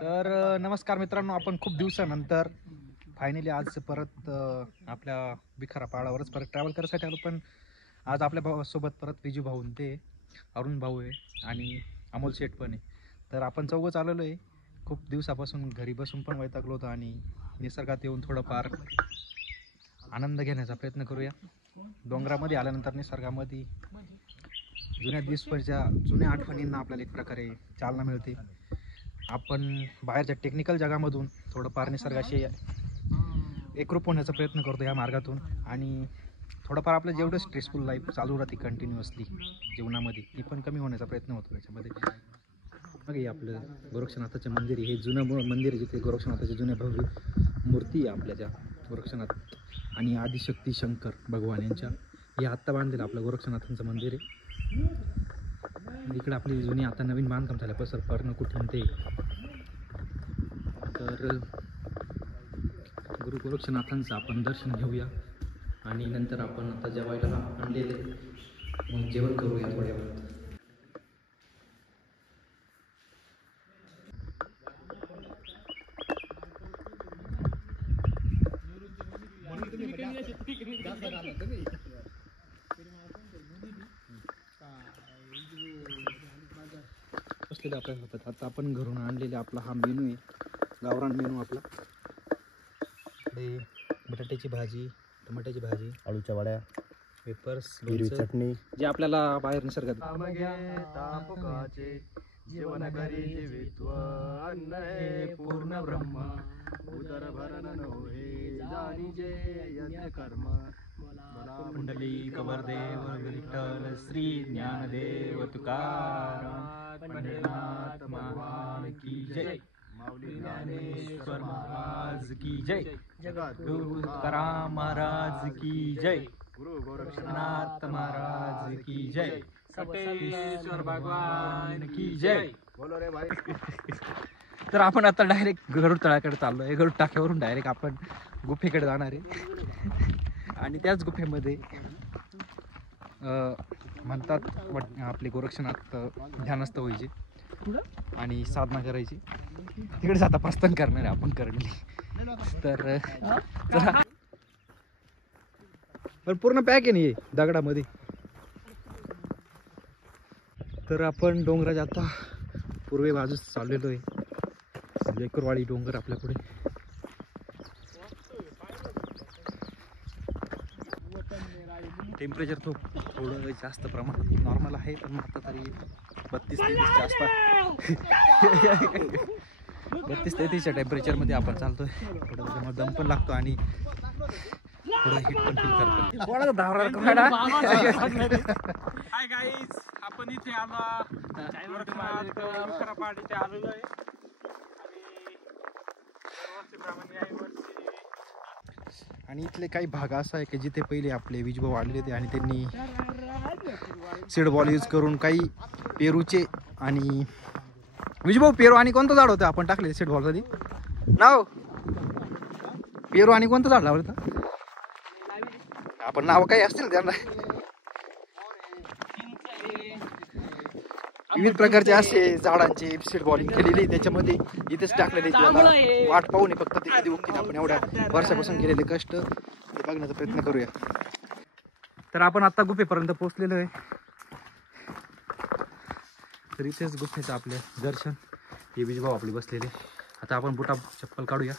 तर नमस्कार मित्रांनो, आपण खूप दिवसानंतर फायनली आज परत आपल्या विखारा पहाडावरच परत ट्रॅव्हल करायसाठी आलो. पण आज आपल्या सोबत परत विजू भाऊ ते अरुण भाऊ आहे आणि अमोल शेठ पण आहे. तर आपण चौघं चालवलो आहे. खूप दिवसापासून घरी बसून पण वैतागलो होतो आणि निसर्गात येऊन थोडंफार आनंद घेण्याचा प्रयत्न करूया. डोंगरामध्ये आल्यानंतर निसर्गामध्ये जुन्या आठवणींना आपल्याला एक प्रकारे चालना मिळते. आपण बाहेरच्या टेक्निकल जगामधून थोडंफार निसर्गाशी एकरूप होण्याचा प्रयत्न करतो या मार्गातून आणि थोडंफार आपलं जेवढं स्ट्रेसफुल लाईफ चालू राहते कंटिन्युअसली जीवनामध्ये ती पण कमी होण्याचा प्रयत्न होतो याच्यामध्ये. मग हे आपलं गोरक्षनाथाचे मंदिर, हे जुनं मंदिर आहे जिथे गोरक्षनाथाची जुन्या भव्य मूर्ती आहे आपल्या ज्या गोरक्षनाथ आणि आदिशक्ती शंकर भगवान यांच्या. हे आत्ता बांधलेलं आपलं गोरक्षनाथांचं मंदिर आहे. इकडे आपली जुनी आता नवीन बांधकाम झालं पसर पर्ण कुठून ते. तर गुरु गोरक्षनाथांचं आपण दर्शन घेऊया आणि नंतर आपण आता जेवायला आणलेले मग जेवण करूया थोड्या वेळात. बसलेले आपल्यासोबत आता आपण घरून आणलेले आपला हा मेनू आहे, गावरान मेनू आपला. इकडे बटाट्याची भाजी, टमाट्याची भाजी, आळूच्या वड्या, पेपर्स, हिरवी चटणी, जे आपल्याला बाहेर निसर्गात जीवन करी जीवित्व अन्न हे पूर्ण ब्रह्म उदर भरण नोहे जाणी जे यज्ञ कर्म कुंडली कवरदेव विठ्ठल श्री ज्ञानदेव तुकाराम पंढरीनाथ महाराज की जय, माऊली ज्ञानेश्वर महाराज की जय, जगद्गुरु तुकाराम महाराज की जय, गुरु गोरक्षनाथ महाराज की जय, सटेश्वर भगवान की जय. बोलो रे भाई. तर आपण आता डायरेक्ट गरुड तळाकडे चाललोय. गरुड टाक्यावरून डायरेक्ट आपण गुफेकडे जाणार आहे आणि त्याच गुफेमध्ये म्हणतात आपले गोरक्षनाथ ध्यानस्थ व्हायचे आणि साधना करायची. तिकडेच आता प्रस्थान करणार आहे आपण करंटली. तर पूर्ण पॅक आहे नाही दगडामध्ये. तर आपण डोंगराच्या आता पूर्वे बाजूस चाललेलो आहे. लेकरवाडी डोंगर आपल्या पुढे. टेम्परेचर थोडं जास्त प्रमाणात नॉर्मल आहे, पण आता तरी 32-33च्या आसपास 32-33च्या टेम्परेचरमध्ये आपण चालतोय. थोडं त्याच्यामुळे दम पण लागतो आणि थोडं हिट पण फील करतो. हाय गाईज, आपण इथे आला विखारा पहाड इथे आलेलो आहे आणि इथले काही भाग असा आहे की जिथे पहिले आपले विजभाऊ आलेले होते आणि त्यांनी सीड बॉल यूज करून काही पेरूचे आणि विजभाऊ पेरू आणि कोणतं झाड होतं आपण टाकले सीड बॉल साठी नाव? पेरू आणि कोणतं झाड लावलं होतं आपण? नाव काही असतील त्यांना, विविध प्रकारचे असे झाडांचे सीड बॉलिंग केलेली त्याच्यामध्ये इथेच टाकलेले. वाट पाहून फक्त ते कधी उगतील. आपण एवढ्या वर्षापासून केलेले कष्ट ते बघण्याचा प्रयत्न करूया. तर आपण आता गुफेपर्यंत पोहोचलेलो आहे. तर इथेच गुफेचं आपले दर्शन. हे विजभाऊ आपले बसलेले. आता आपण बुटा चप्पल काढूया.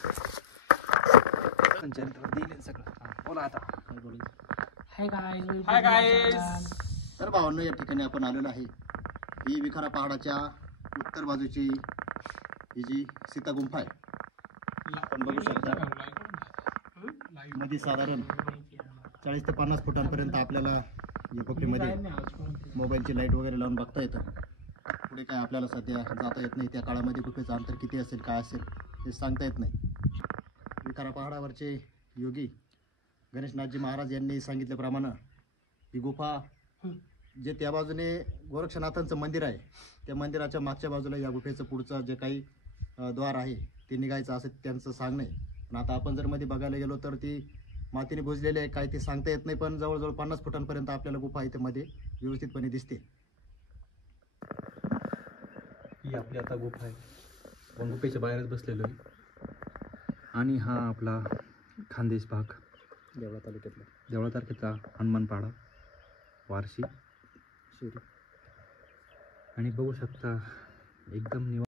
बोला आता. Hi guys. तर भावांनो, या ठिकाणी आपण आलेलो आहे. ही विखारा पहाडाच्या उत्तर बाजूची ही जी सीता गुंफा आहे. आपण बघू शकता मध्ये साधारण 40 ते 50 फुटांपर्यंत आपल्याला या गुफेमध्ये मोबाईलची लाईट वगैरे लावून बघता येतं. पुढे काय आपल्याला सध्या जाता येत नाही. त्या काळामध्ये गुफेचं अंतर किती असेल, काय असेल हे सांगता येत नाही. विखारा पहाडावरचे योगी गणेशनाथजी महाराज यांनी सांगितल्याप्रमाणे ही गुफा जे त्या बाजूने गोरक्षनाथांचं मंदिर आहे त्या मंदिराच्या मागच्या बाजूला या गुफेचं पुढचं जे काही द्वार आहे ते निघायचं असं त्यांचं सांगणं आहे. पण आता आपण जर मध्ये बघायला गेलो तर ती मातीने बुजलेली आहे, काय ते सांगता येत नाही. पण जवळजवळ 50 फुटांपर्यंत आपल्याला गुफा इथे मध्ये व्यवस्थितपणे दिसते. ही आपली आता गुफा आहे. आपण गुफेच्या बाहेरच बसलेलो आहे. आणि हा आपला खानदेश भाग, देवळा तालुक्यातला हनुमानपाडा, वारशी. आणि बघू शकता एकदम